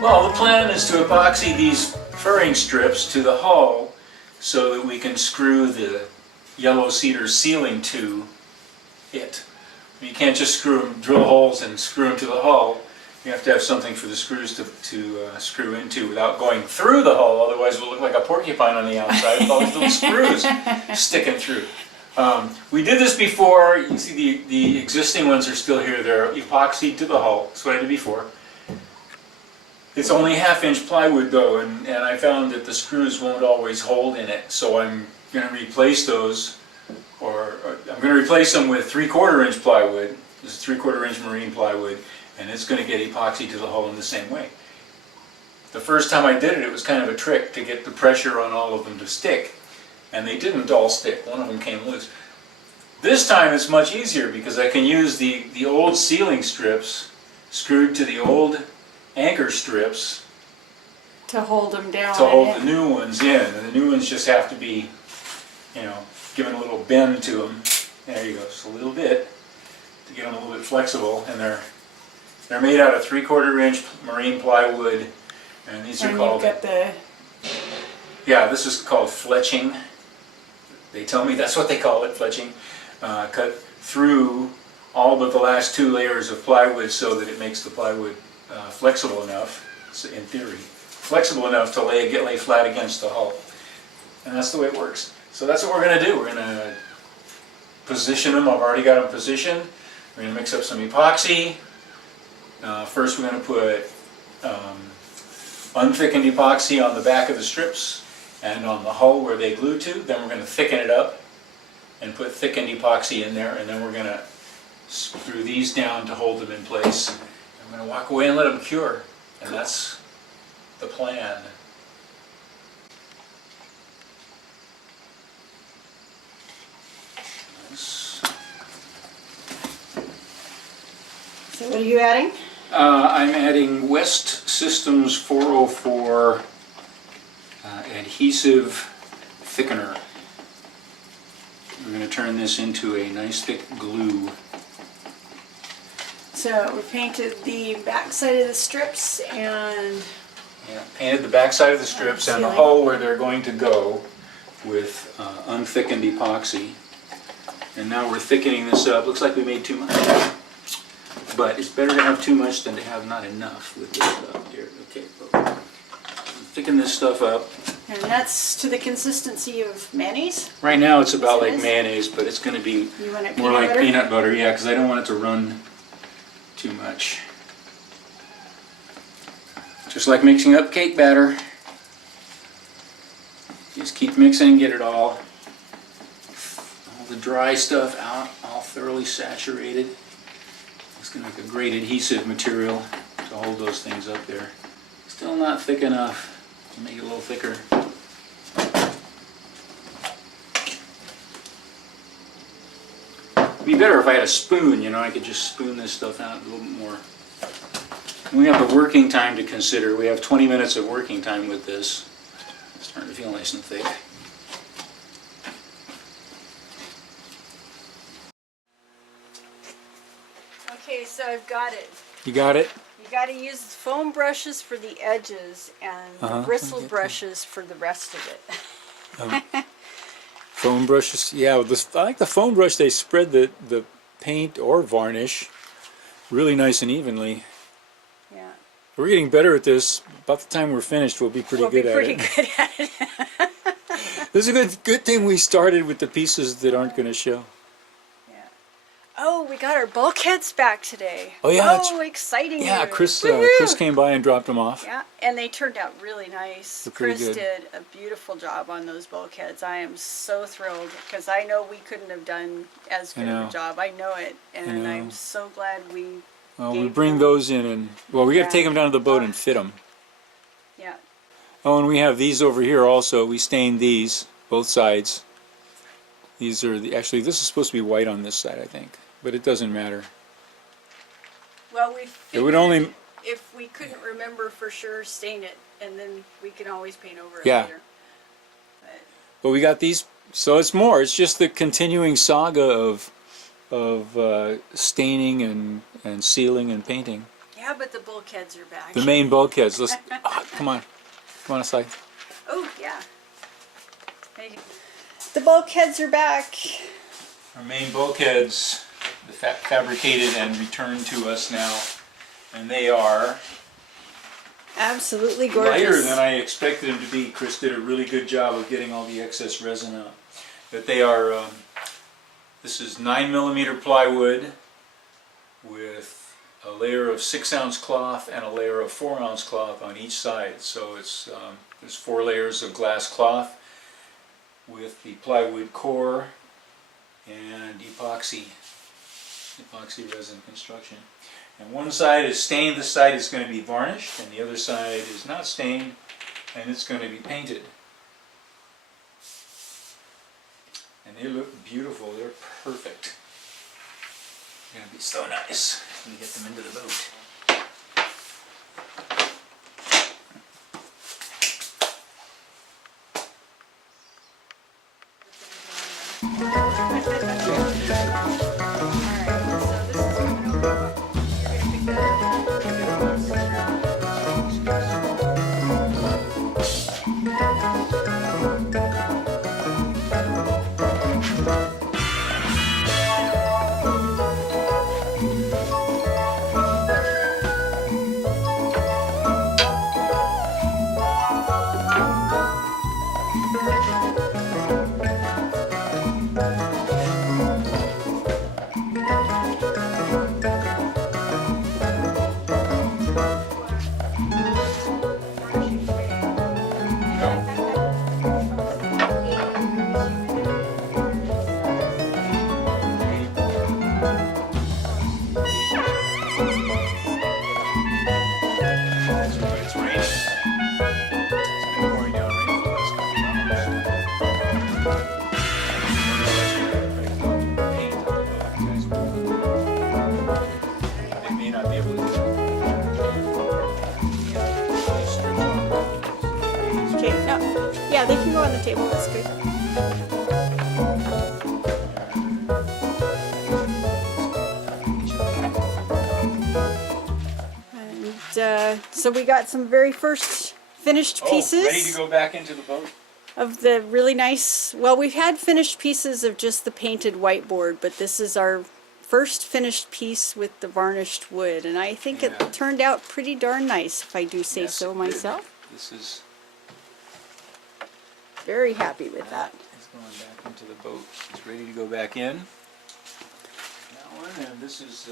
Well, the plan is to epoxy these furring strips to the hull so that we can screw the yellow cedar ceiling to it. You can't just drill holes and screw them to the hull. You have to have something for the screws to screw into without going through the hull, otherwise it will look like a porcupine on the outside with all these little screws sticking through. We did this before. You can see the existing ones are still here. They're epoxied to the hull. That's what I did before. It's only 1/2-inch plywood though, and I found that the screws won't always hold in it, so I'm going to replace those, or I'm going to replace them with 3/4-inch plywood. This is 3/4-inch marine plywood, and it's going to get epoxy to the hull in the same way. The first time I did it, it was kind of a trick to get the pressure on all of them to stick, and they didn't all stick. One of them came loose. This time it's much easier because I can use the old ceiling strips screwed to the old anchor strips to hold them down. To hold the new ones in, and the new ones just have to be, you know, given a little bend to them. There you go, just a little bit to get them a little bit flexible, and they're made out of 3/4-inch marine plywood, and these are called. You've got the. Yeah, this is called fletching. They tell me that's what they call it, fletching. Cut through all but the last 2 layers of plywood so that it makes the plywood flexible enough, in theory, flexible enough to lay flat against the hull. And that's the way it works. So that's what we're going to do. We're going to position them. I've already got them positioned. We're going to mix up some epoxy. First we're going to put unthickened epoxy on the back of the strips and on the hull where they glue to. Then we're going to thicken it up and put thickened epoxy in there, and then we're going to screw these down to hold them in place. I'm going to walk away and let them cure, and that's the plan. So what are you adding? I'm adding West Systems 404 adhesive thickener. We're going to turn this into a nice thick glue. So we painted the back side of the strips and Painted the back side of the strips and the hull where they're going to go with unthickened epoxy. And now we're thickening this up. Looks like we made too much. But it's better to have too much than to have not enough with this stuff here. Okay, thicken this stuff up. And that's to the consistency of mayonnaise? Right now it's about like mayonnaise, but it's going to be more like peanut butter. Yeah, because I don't want it to run too much. Just like mixing up cake batter. Just keep mixing, get it all the dry stuff out, all thoroughly saturated. It's going to make a great adhesive material to hold those things up there. Still not thick enough to make it a little thicker. It'd be better if I had a spoon, you know, I could just spoon this stuff out a little bit more. We have the working time to consider. We have 20 minutes of working time with this. It's starting to feel nice and thick. Okay, so I've got it. You got it? You got to use foam brushes for the edges and bristle brushes for the rest of it. Foam brushes, yeah. I like the foam brush. They spread the paint or varnish really nice and evenly. Yeah. We're getting better at this. About the time we're finished, we'll be pretty good at it. Good at it. This is a good thing we started with the pieces that aren't going to show. Oh, we got our bulkheads back today. Oh yeah, oh, exciting! Yeah, news. Chris came by and dropped them off. Yeah, and they turned out really nice. They're pretty Chris good. did a beautiful job on those bulkheads. I am so thrilled because I know we couldn't have done as good of a job. I know it, and I'm so glad we. Well, we bring those in, and well, we got to take them down to the boat and fit them. Yeah. Oh, and we have these over here also. We stained these both sides. These are actually this is supposed to be white on this side, I think. But it doesn't matter. Well, we It would only if we couldn't remember for sure, stain it, and then we can always paint over it Yeah. later. But we got these, so it's more. It's just the continuing saga of staining and sealing and painting. Yeah, Yeah, but the bulkheads are back. The main bulkheads. Let's come on aside. Oh, yeah. Hey. The bulkheads are back. Our main bulkheads, fabricated and returned to us now, and they are Absolutely gorgeous. lighter than I expected them to be. Chris did a really good job of getting all the excess resin out. But they are, this is 9mm plywood with a layer of 6-ounce cloth and a layer of 4-ounce cloth on each side. So it's there's 4 layers of glass cloth with the plywood core and epoxy resin construction. And one side is stained, this side is going to be varnished, and the other side is not stained, and it's going to be painted. And they look beautiful, they're perfect. They're going to be so nice when you get them into the boat. It's raining. It's been pouring down rain for the last couple of hours. They may not be able to do that. Okay, no. Yeah, they can go on the table. That's good. And so we got some very first finished pieces. Ready to go back into the boat? Of the really nice, well, we've had finished pieces of just the painted whiteboard, but this is our first finished piece with the varnished wood, and I think Yeah. it turned out pretty darn nice, if I do say Yes, so it did. myself. This is Very happy with that. It's going back into the boat. It's ready to go back in. That one, and this is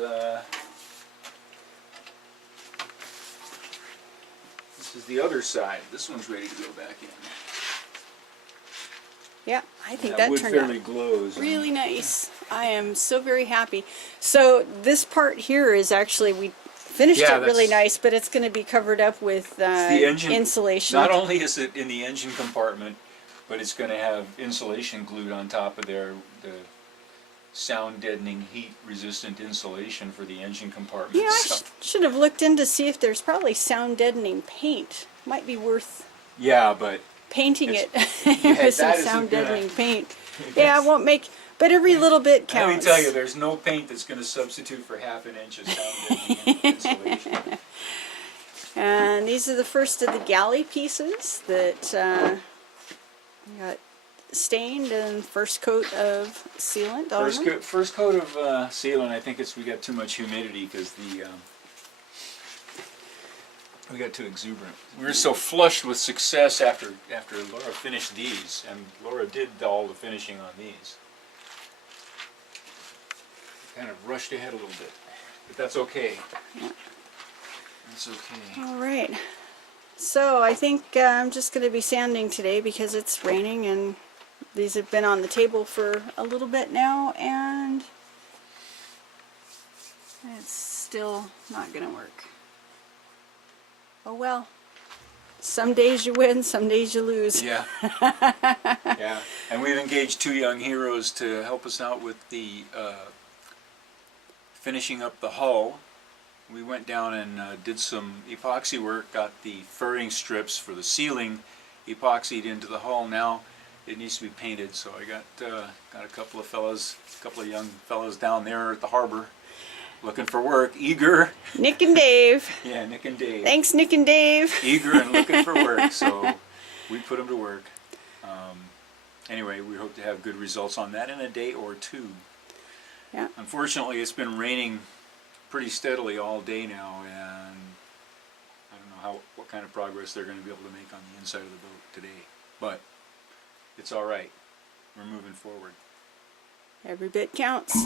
the other side. This one's ready to go back in. Yeah, I think That that wood turned fairly out glows. really nice. I am so very happy. So this part here is actually, we finished Yeah, it really that's- nice, but it's going to be covered up with The engine, insulation. Not only is it in the engine compartment, but it's going to have insulation glued on top of there, the sound deadening, heat resistant insulation for the engine compartment. Yeah, I So- should have looked in to see if there's probably sound deadening paint. Might be worth yeah, but painting it yeah, with some that isn't sound gonna- deadening paint. Yeah, it won't make, but every little bit counts. let me tell you, there's no paint that's going to substitute for half an inch of sound deadening insulation. And these are the first of the galley pieces that got stained and first coat of sealant on them. First coat of sealant. I think we got too much humidity because we got too exuberant. We were so flushed with success after Laura finished these, and Laura did all the finishing on these. Kind of rushed ahead a little bit, but that's okay. That's okay. All right. So I think I'm just going to be sanding today because it's raining and these have been on the table for a little bit now and it's still not going to work. Oh well. Some days you win, some days you lose. Yeah. Yeah. And we've engaged 2 young heroes to help us out with the finishing up the hull. We went down and did some epoxy work, got the furring strips for the ceiling epoxied into the hull. Now it needs to be painted, so I got a couple of young fellows down there at the harbor looking for work, eager. Nick and Dave. Yeah, Nick and Dave. Thanks, Nick and Dave. Eager and looking for work, so we put them to work. Anyway, we hope to have good results on that in a day or two. Yeah. Unfortunately, it's been raining pretty steadily all day now, and I don't know what kind of progress they're going to be able to make on the inside of the boat today. But it's all right. We're moving forward. Every bit counts.